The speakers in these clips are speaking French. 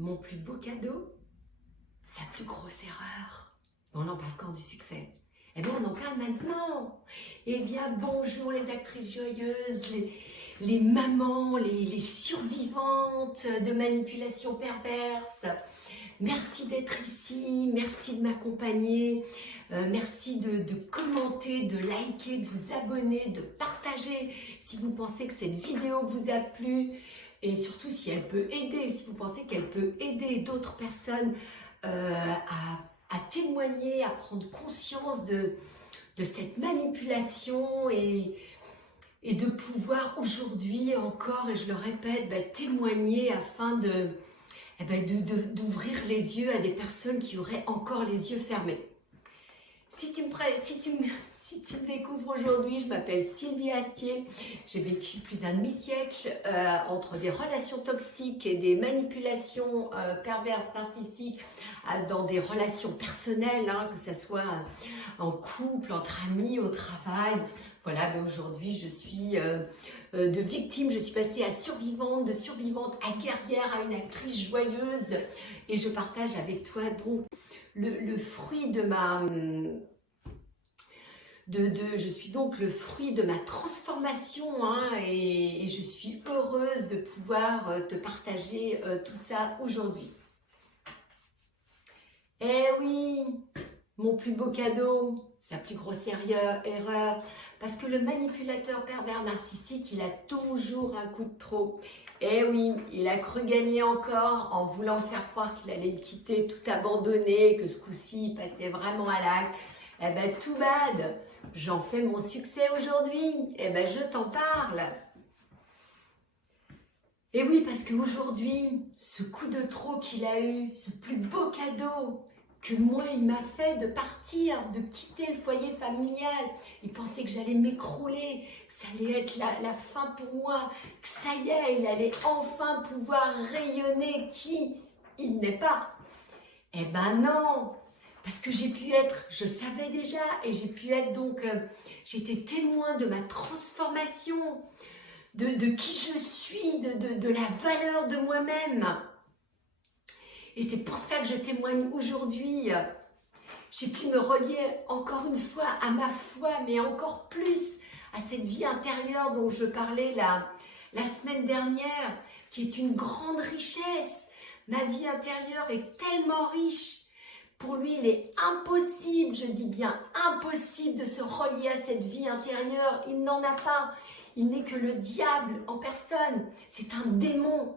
Mon plus beau cadeau, sa plus grosse erreur. On en parle quand du succès? Eh bien, on en parle maintenant. Eh bien, bonjour les actrices joyeuses, les mamans, les survivantes de manipulation perverse. Merci d'être ici, merci de m'accompagner, merci de commenter, de liker, de vous abonner, de partager si vous pensez que cette vidéo vous a plu. Et surtout si elle peut aider, si vous pensez qu'elle peut aider d'autres personnes à témoigner, à prendre conscience de cette manipulation et de pouvoir aujourd'hui encore, et je le répète, témoigner afin d'ouvrir les yeux à des personnes qui auraient encore les yeux fermés. Si tu me découvres aujourd'hui, je m'appelle Sylvie Astier, j'ai vécu plus d'un demi-siècle entre des relations toxiques et des manipulations perverses, narcissiques, dans des relations personnelles, que ce soit en couple, entre amis, au travail. Voilà, aujourd'hui je suis de victime, je suis passée à survivante, de survivante à guerrière, à une actrice joyeuse, et je partage avec toi donc le fruit de ma... je suis donc le fruit de ma transformation, et je suis heureuse de pouvoir te partager tout ça aujourd'hui. Eh oui, mon plus beau cadeau, sa plus grosse erreur, parce que le manipulateur pervers narcissique, il a toujours un coup de trop. Eh oui, il a cru gagner encore en voulant me faire croire qu'il allait me quitter, tout abandonner, que ce coup-ci, il passait vraiment à l'acte. Eh ben, too bad, j'en fais mon succès aujourd'hui. Eh ben, je t'en parle. Et oui, parce qu'aujourd'hui, ce coup de trop qu'il a eu, ce plus beau cadeau que moi, il m'a fait de partir, de quitter le foyer familial. Il pensait que j'allais m'écrouler, que ça allait être la fin pour moi, que ça y est, il allait enfin pouvoir rayonner qui il n'est pas. Eh ben non, parce que j'ai pu être, je savais déjà, et j'ai pu être donc, j'étais témoin de ma transformation, de qui je suis, de la valeur de moi-même. Et c'est pour ça que je témoigne aujourd'hui. J'ai pu me relier encore une fois à ma foi, mais encore plus à cette vie intérieure dont je parlais la semaine dernière, qui est une grande richesse. Ma vie intérieure est tellement riche. Pour lui, il est impossible, je dis bien impossible, de se relier à cette vie intérieure. Il n'en a pas. Il n'est que le diable en personne. C'est un démon.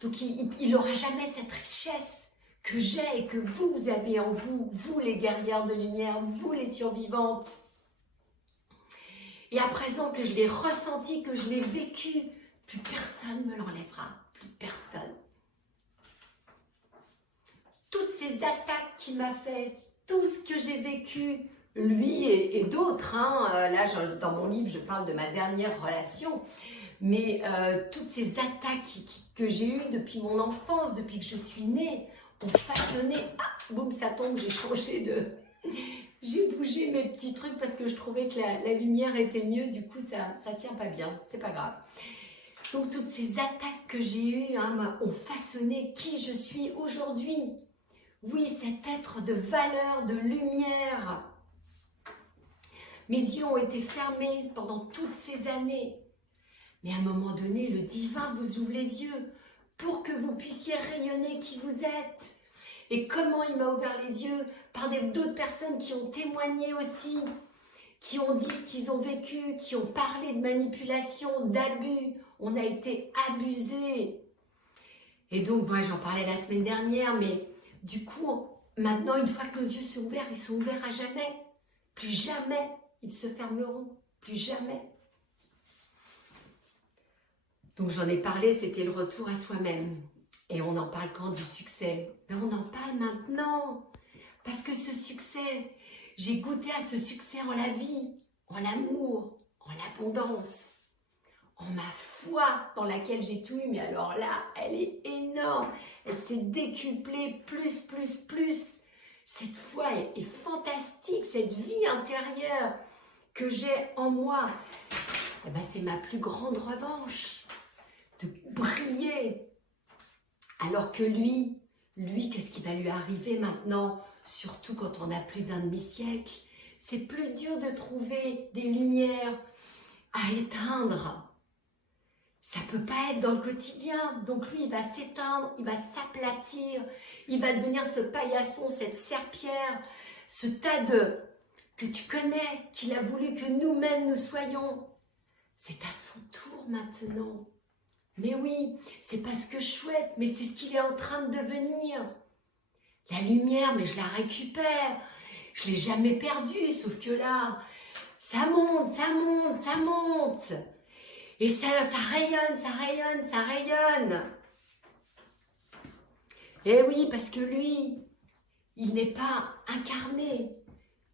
Donc, il n'aura jamais cette richesse que j'ai et que vous avez en vous, vous les guerrières de lumière, vous les survivantes. Et à présent que je l'ai ressenti, que je l'ai vécu, plus personne ne me l'enlèvera, plus personne. Toutes ces attaques qu'il m'a fait, tout ce que j'ai vécu, lui et d'autres, là dans mon livre je parle de ma dernière relation, mais toutes ces attaques que j'ai eues depuis mon enfance, depuis que je suis née, ont façonné, boum, ça tombe, j'ai changé j'ai bougé mes petits trucs parce que je trouvais que la lumière était mieux, du coup ça tient pas bien, c'est pas grave. Donc toutes ces attaques que j'ai eues ont façonné qui je suis aujourd'hui. Oui, cet être de valeur, de lumière. Mes yeux ont été fermés pendant toutes ces années. Mais à un moment donné, le divin vous ouvre les yeux pour que vous puissiez rayonner qui vous êtes. Et comment il m'a ouvert les yeux? Par d'autres personnes qui ont témoigné aussi, qui ont dit ce qu'ils ont vécu, qui ont parlé de manipulation, d'abus. On a été abusés. Et donc, voilà, j'en parlais la semaine dernière, mais du coup, maintenant, une fois que nos yeux sont ouverts, ils sont ouverts à jamais. Plus jamais ils se fermeront. Plus jamais. Donc j'en ai parlé, c'était le retour à soi-même. Et on en parle quand du succès? Mais on en parle maintenant. Parce que ce succès, j'ai goûté à ce succès en la vie, en l'amour, en l'abondance, en ma foi dans laquelle j'ai tout eu. Mais alors là, elle est énorme. Elle s'est décuplée, plus. Cette foi est fantastique, cette vie intérieure que j'ai en moi, eh ben, c'est ma plus grande revanche, de briller. Alors que lui, qu'est-ce qui va lui arriver maintenant, surtout quand on a plus d'un demi-siècle? C'est plus dur de trouver des lumières à éteindre. Ça peut pas être dans le quotidien. Donc lui, il va s'éteindre, il va s'aplatir, il va devenir ce paillasson, cette serpillière, ce tas de que tu connais, qu'il a voulu que nous-mêmes nous soyons. C'est à son tour maintenant. Mais oui, c'est pas ce que je souhaite, mais c'est ce qu'il est en train de devenir. La lumière, mais je la récupère. Je l'ai jamais perdue, sauf que là, ça monte, ça monte, ça monte. Et ça rayonne, ça rayonne, ça rayonne. Et oui, parce que lui, il n'est pas incarné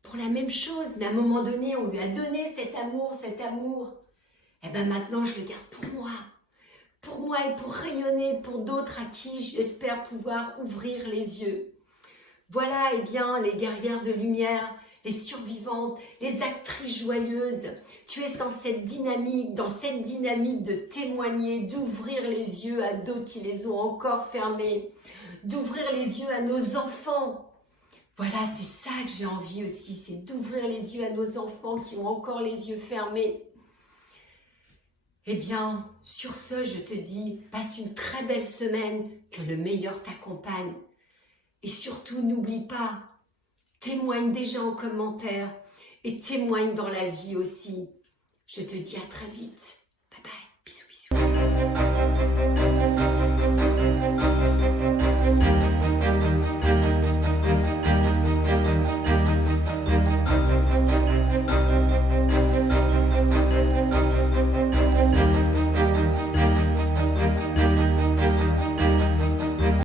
pour la même chose. Mais à un moment donné, on lui a donné cet amour. Et bien maintenant, je le garde pour moi et pour rayonner pour d'autres à qui j'espère pouvoir ouvrir les yeux. Voilà, eh bien, les guerrières de lumière, les survivantes, les actrices joyeuses. Tu es dans cette dynamique de témoigner, d'ouvrir les yeux à d'autres qui les ont encore fermés, d'ouvrir les yeux à nos enfants. Voilà, c'est ça que j'ai envie aussi, c'est d'ouvrir les yeux à nos enfants qui ont encore les yeux fermés. Eh bien, sur ce, je te dis, passe une très belle semaine, que le meilleur t'accompagne. Et surtout, n'oublie pas, témoigne déjà en commentaire et témoigne dans la vie aussi. Je te dis à très vite.